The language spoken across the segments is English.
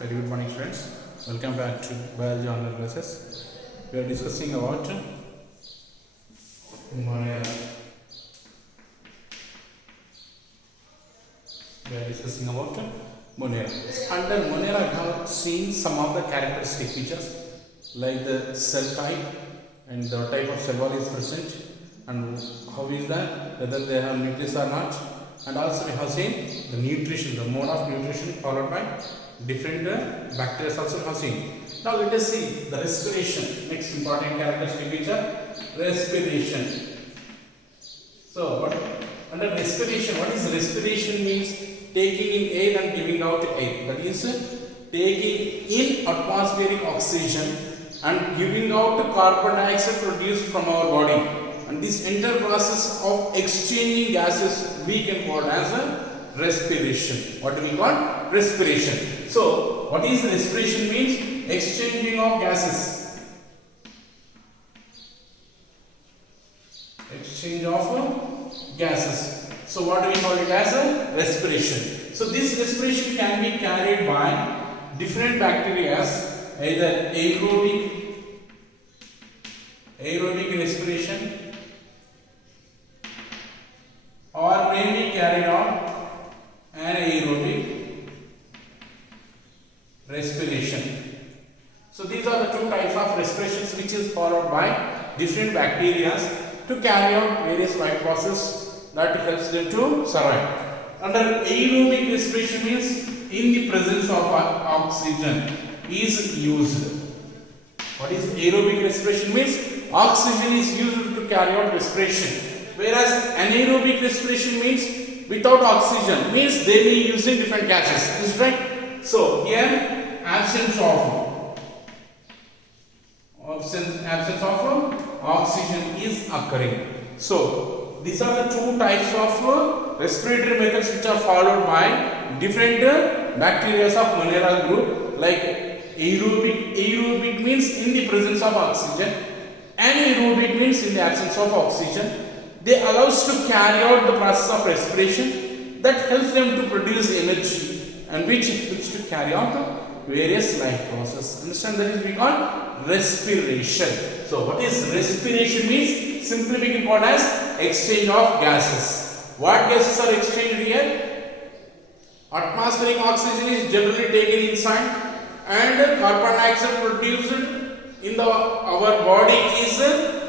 Very good morning, friends. Welcome back to Biology Online Classes. We are discussing about Monera. We are discussing about Monera. Under Monera, we have seen some of the characteristic features like the cell type and the type of cell wall is present and how is that, whether they have nucleus or not. And also we have seen the nutrition, the mode of nutrition followed by different bacteria also we have seen. Now let us see the respiration. Next important characteristic feature, respiration. So what under respiration, what is respiration means? Taking in air and giving out air. That is taking in atmospheric oxygen and giving out carbon dioxide produced from our body. And this entire process of exchanging gases we can call as a respiration. What do we call? Respiration. So, what is respiration means? Exchanging of gases. Exchange of gases. So, what do we call it as a respiration? So, this respiration can be carried by different bacteria, either aerobic respiration, or may be carried on anaerobic respiration. So these are the two types of respirations which is followed by different bacteria to carry out various life processes that helps them to survive. Under aerobic respiration means in the presence of oxygen is used. What is aerobic respiration means? Oxygen is used to carry out respiration. Whereas anaerobic respiration means without oxygen, means they may be using different gases. Is right? So here absence of oxygen is occurring. So these are the two types of respiratory methods which are followed by different bacteria of Monera group. Like aerobic means in the presence of oxygen, anaerobic means in the absence of oxygen. They allow us to carry out the process of respiration that helps them to produce energy and which helps to carry out the various life processes. Understand that is we call respiration. So what is respiration means? Simply we can call as exchange of gases. What gases are exchanged here? Atmospheric oxygen is generally taken inside and carbon dioxide produced in our body is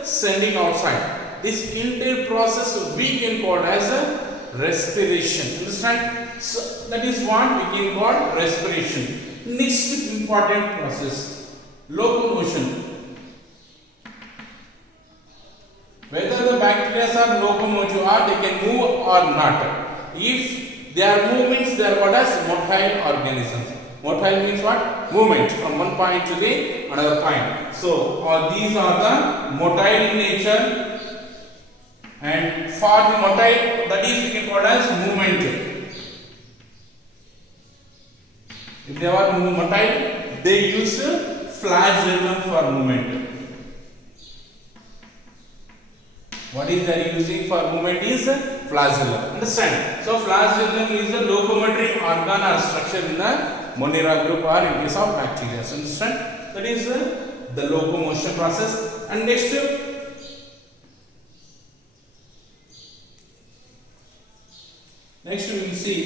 sending outside. This entire process we can call as a respiration. Understand? So that is what we can call respiration. Next important process, locomotion. Whether the bacteria are locomotive or they can move or not. If they are movements, they are called as motile organisms. Motile means what? Movement from one point to the another point. So these are the motile in nature. And for the motile, that is we can call as movement. If they are motile, they use flagellum for movement. What is they using for movement is flagellum. Understand? So flagellum is a locomotory organ or structure in the Monera group or in case of bacteria. Understand? That is the locomotion process. And next, we will see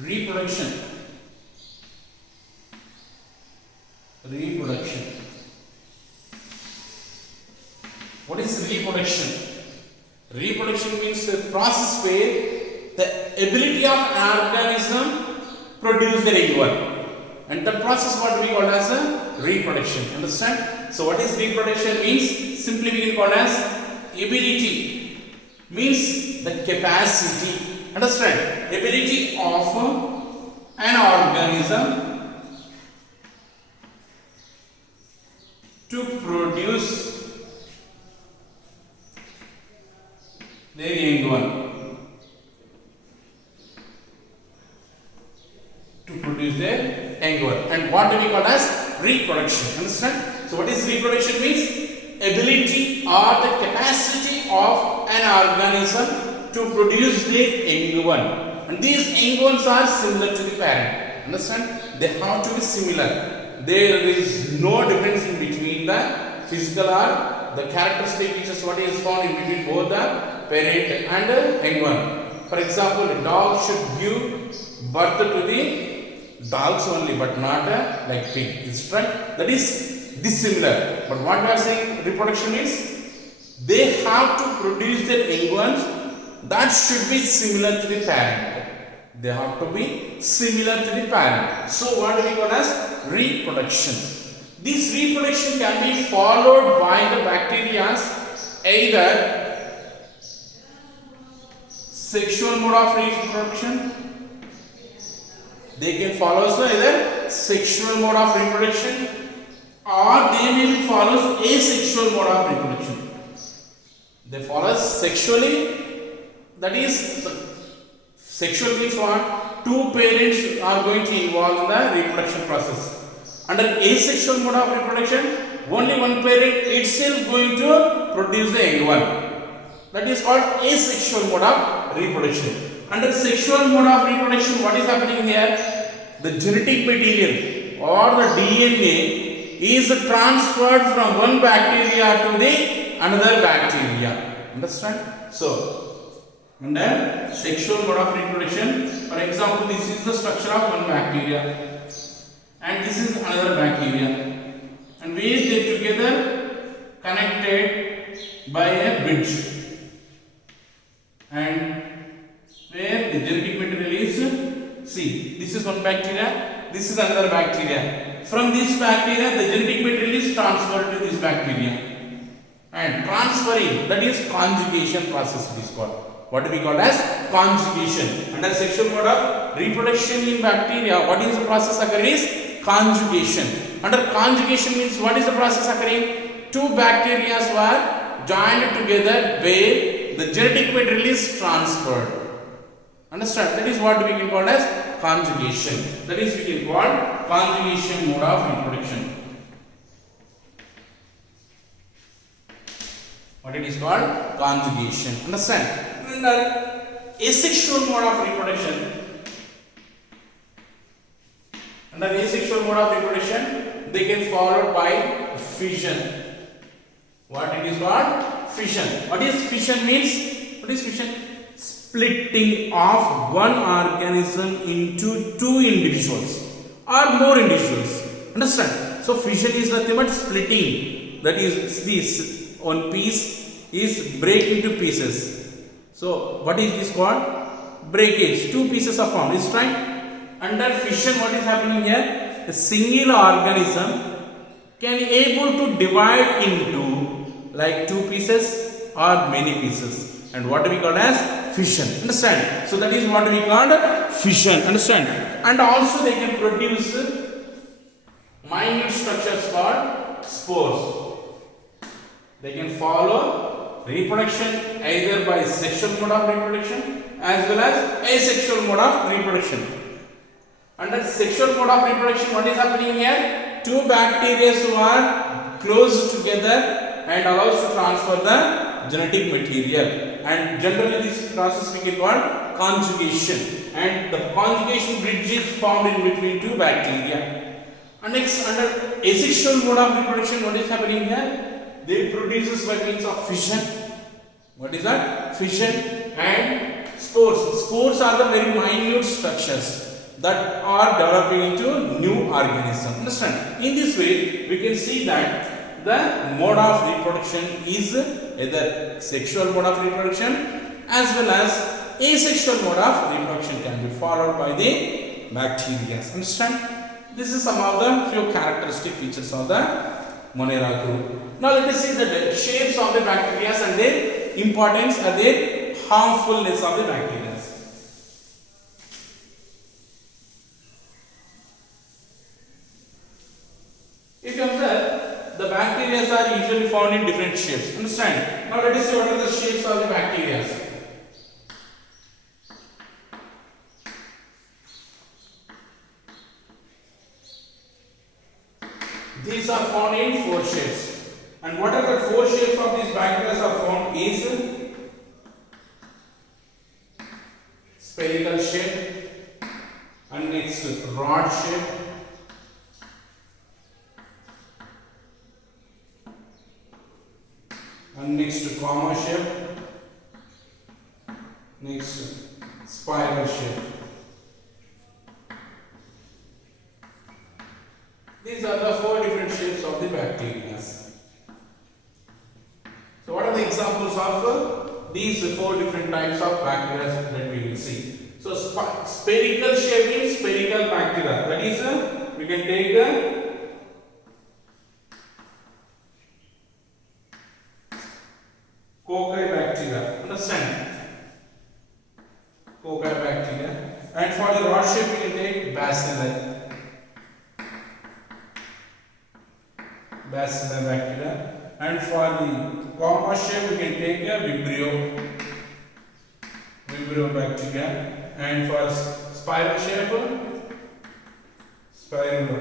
reproduction. What is reproduction? Reproduction means a process where the ability of organism produce their young one. And the process what we call as a reproduction. Understand? So what is reproduction means? Simply we can call as ability. Means the capacity. Understand? Ability of an organism to produce their young one. And what do we call as reproduction? Understand? So what is reproduction means? Ability or the capacity of an organism to produce the young one. And these young ones are similar to the parent. Understand? They have to be similar. There is no difference in between the physical or the characteristic features what is found in between both the parent and the young one. For example, a dog should give birth to the dogs only, but not like pig. Is right? That is dissimilar. But what we are saying reproduction is they have to produce their young ones that should be similar to the parent. They have to be similar to the parent. So what do we call as reproduction? This reproduction can be followed by the bacteria either sexual mode of reproduction. They can follow either sexual mode of reproduction or they may follow asexual mode of reproduction. They follow sexually, that is sexual means what? Two parents are going to involve in the reproduction process. Under asexual mode of reproduction, only one parent itself going to produce the young one. That is called asexual mode of reproduction. Under sexual mode of reproduction, what is happening here? The genetic material or the DNA is transferred from one bacteria to the another bacteria. Understand? So, under sexual mode of reproduction, for example, this is the structure of one bacteria and this is another bacteria, and they together connected by a bridge, and where the genetic material is, see, this is one bacteria, this is another bacteria. From this bacteria, the genetic material is transferred to this bacteria, and transferring, that is conjugation process it is called. What do we call as conjugation? Under sexual mode of reproduction in bacteria, what is the process occurring is conjugation. Under conjugation means what is the process occurring? Two bacteria were joined together where the genetic material is transferred. Understand? That is what we can call as conjugation. That is we can call conjugation mode of reproduction. What it is called? Conjugation. Understand? Under asexual mode of reproduction, they can follow by fission. What it is called? Fission. What is fission means? What is fission? Splitting of one organism into two individuals or more individuals. Understand? So fission is nothing but splitting. That is, this one piece is break into pieces. So what is this called? Breakage. Two pieces are formed. Is right? Under fission, what is happening here? A single organism can be able to divide into like two pieces or many pieces. And what do we call as fission? Understand? So that is what we call fission. Understand? And also they can produce minute structures called spores. They can follow reproduction either by sexual mode of reproduction as well as asexual mode of reproduction. Under sexual mode of reproduction, what is happening here? Two bacteria who are close together and allows to transfer the genetic material. And generally this process we can call conjugation. And the conjugation bridge is formed in between two bacteria. And next, under asexual mode of reproduction, what is happening here? They produces by means of fission. What is that? Fission and spores. Spores are the very minute structures that are developing into new organism. Understand? In this way, we can see that the mode of reproduction is either sexual mode of reproduction as well as asexual mode of reproduction can be followed by the bacteria. Understand? This is some of the few characteristic features of the Monera group. Now let us see the shapes of the bacteria and their importance and their harmfulness of the bacteria. If you observe, the bacteria are usually found in different shapes. Understand? Now let us see what are the shapes of the bacteria. These are found in four shapes. And what are the four shapes of these bacteria are found is spherical shape, and next rod shape, and next comma shape, next spiral shape. These are the 4 different shapes of the bacteria. So what are the examples of these 4 different types of bacteria that we will see? So spherical shape means spherical bacteria. That is, we can take cocci bacteria. Understand? Cocci bacteria. And for the rod shape, we can take bacilli. Bacilli bacteria. And for the comma shape, we can take a Vibrio bacteria. And for spiral shape, spiral.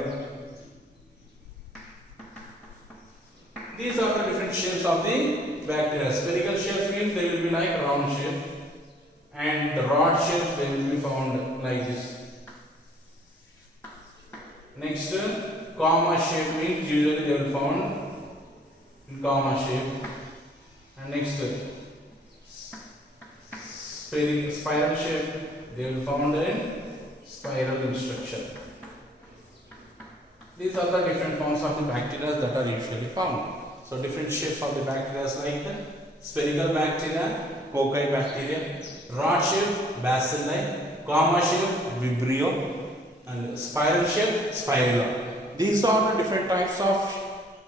These are the different shapes of the bacteria. Spherical shapes means they will be like round shape, and the rod shapes they will be found like this. Next, comma shape means usually they will be found in comma shape, and next spiral shape they will be found in spiral in structure. These are the different forms of the bacteria that are usually found. So different shapes of the bacteria like spherical bacteria, cocci bacteria, rod shape, bacilli, comma shape, Vibrio, and spiral shape, Spirilla. These are the different types of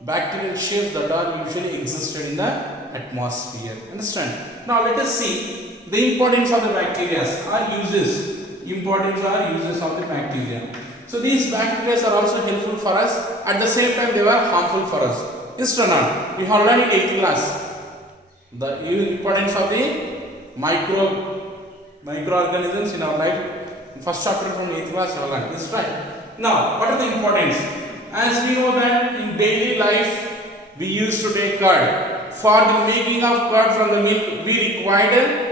bacterial shapes that are usually existed in the atmosphere. Understand? Now let us see the importance of the bacteria or uses. Importance or uses of the bacteria. So these bacteria are also helpful for us. At the same time, they were harmful for us. Yes or not? We have learned in 8th class the importance of the microorganisms in our life. First chapter from 8th class we have learned. Yes, right? Now, what are the importance? As we know that in daily life we used to take curd. For the making of curd from the milk, we required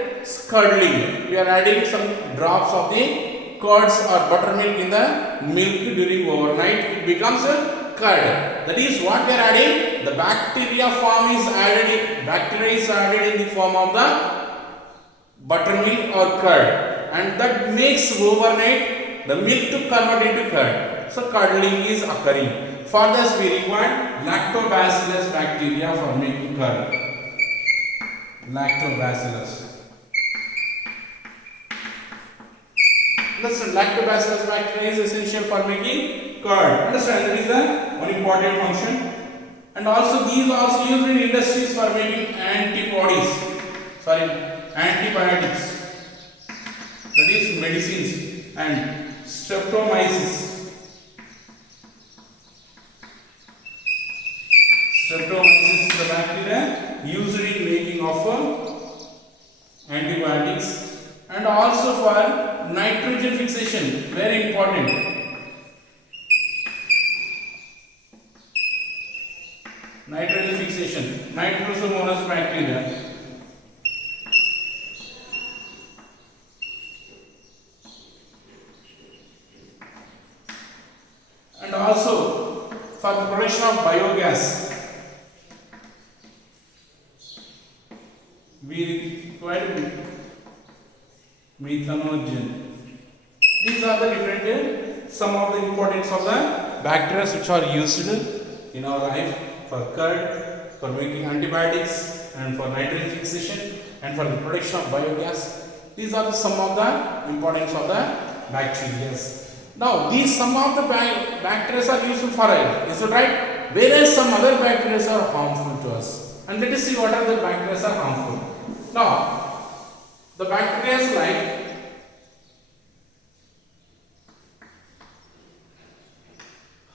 curdling. We are adding some drops of the curds or buttermilk in the milk during overnight. It becomes a curd. That is what we are adding. The bacteria is added in the form of the buttermilk or curd, and that makes overnight the milk to convert into curd. So curdling is occurring. For this we require lactobacillus bacteria for making curd. Lactobacillus. Listen, lactobacillus bacteria is essential for making curd. Understand? That is the one important function. And also these are also used in industries for making antibiotics. That is medicines and streptomyces. Streptomyces is the bacteria used in making of antibiotics, and also for nitrogen fixation, very important. Nitrogen fixation, Nitrosomonas bacteria. And also for the production of biogas, we require methanogen. These are the different some of the importance of the bacteria which are used in our life for curd, for making antibiotics, and for nitrogen fixation, and for the production of biogas. These are some of the importance of the bacteria. Now, these some of the bacteria are useful for us, is it right? Whereas some other bacteria are harmful to us. And let us see what are the bacteria are harmful. Now, the bacteria like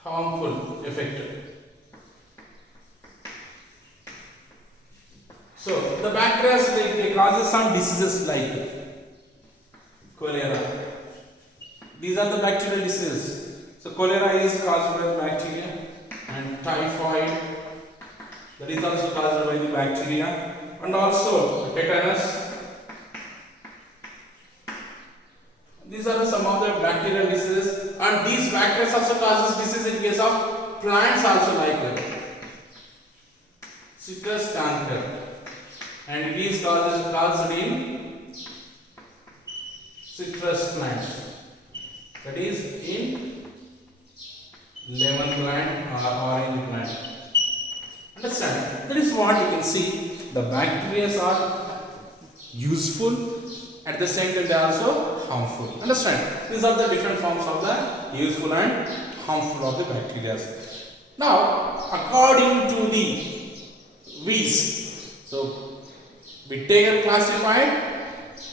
harmful effect. So, the bacteria they causes some diseases like cholera. These are the bacterial diseases. So cholera is caused by the bacteria, and typhoid, that is also caused by the bacteria, and also tetanus. These are some of the bacterial diseases. and these bacteria also causes disease in case of plants also, like citrus canker, and it is caused in citrus plants, that is in lemon plant or orange plant. Understand? That is what you can see. The bacteria are useful, at the same time they are also harmful. Understand? These are the different forms of the useful and harmful of the bacteria. Now, according to the Weiss, so we take and classified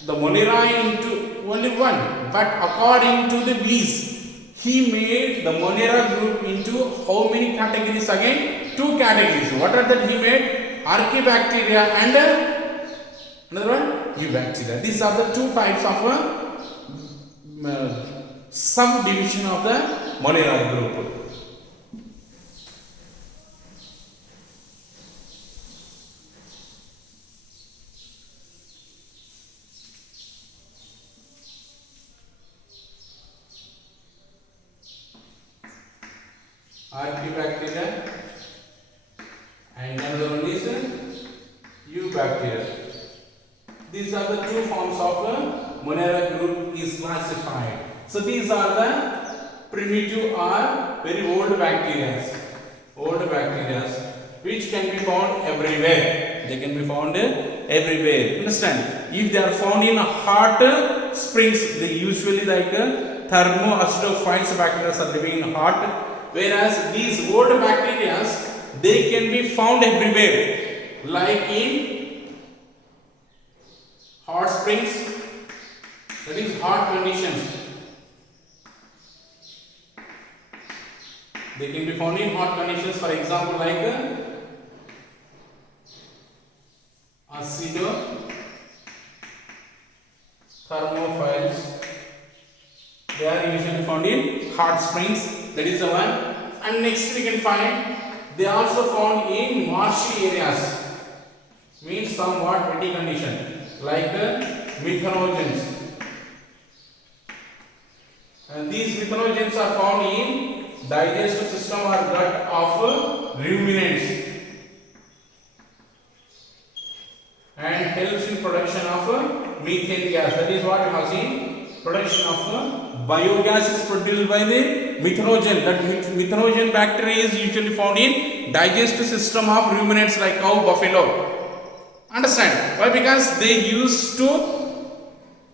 the Monera into only one, but according to the Weiss, he made the Monera group into how many categories again? 2 categories. What are that he made? Archaebacteria and another one, Eubacteria. These are the 2 types of subdivision of the Monera group. Archaebacteria and another one is Eubacteria. These are the 2 forms of Monera group is classified. So these are the primitive or very old bacteria, which can be found everywhere. They can be found everywhere. Understand? If they are found in hot springs, they usually like thermoacidophiles bacteria are living in hot. Whereas these old bacteria, they can be found everywhere, like in hot springs, that is hot conditions. They can be found in hot conditions, for example, like acidothermophiles. They are usually found in hot springs. That is the one. And next we can find they also found in marshy areas, means somewhat wetty condition, like methanogens. And these methanogens are found in digestive system or gut of ruminants and helps in production of methane gas. That is what we have seen. Production of biogas is produced by the methanogen. That methanogen bacteria is usually found in digestive system of ruminants like cow, buffalo. Understand? Why? Because they used to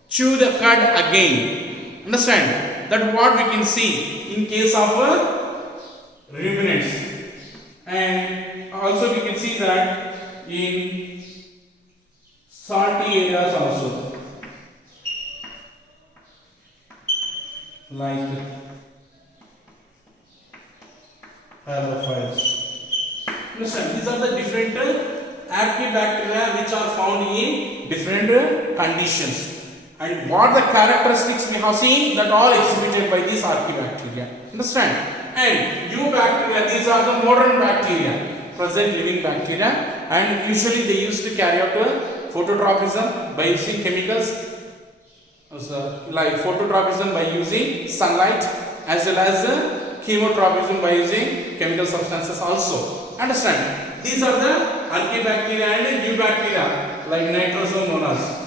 chew the cud again. Understand? That what we can see in case of ruminants. And also we can see that in salty areas also, like halophiles. Understand? These are the different archaebacteria which are found in different conditions. And what the characteristics we have seen, that all exhibited by these archaebacteria. Understand? And eubacteria, these are the modern bacteria, present living bacteria, and usually they used to carry out phototropism by using chemicals. Like phototropism by using sunlight, as well as chemotropism by using chemical substances also. Understand? These are the archaebacteria and eubacteria, like Nitrosomonas.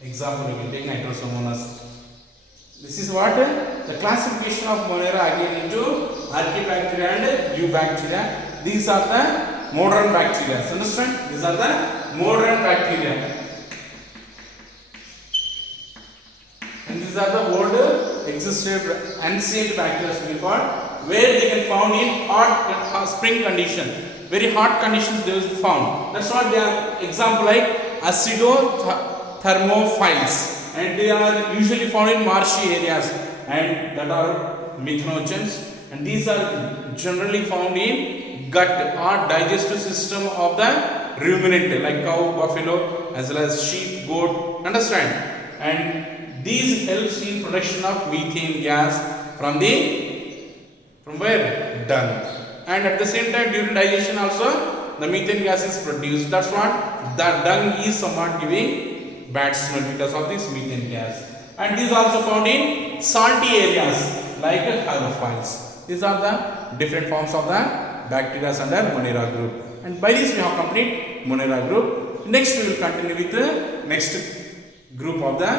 Example, we can take Nitrosomonas. This is what the classification of Monera again into archaebacteria and eubacteria. These are the modern bacteria. Understand? These are the modern bacteria. And these are the old existed ancient bacteria we call, where they can found in hot spring condition. Very hot conditions they will be found. That's what they are. Example like acidothermophiles, and they are usually found in marshy areas, and that are methanogens. And these are generally found in gut or digestive system of the ruminant, like cow, buffalo, as well as sheep, goat. Understand? And these helps in production of methane gas from where? Dung. And at the same time, during digestion also, the methane gas is produced. That's what the dung is somewhat giving bad smell because of this methane gas. and these are also found in salty areas like halophiles. These are the different forms of the bacteria under Monera group. And by this we have complete Monera group. Next we will continue with the next group of the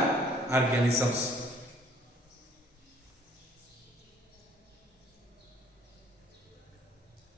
organisms.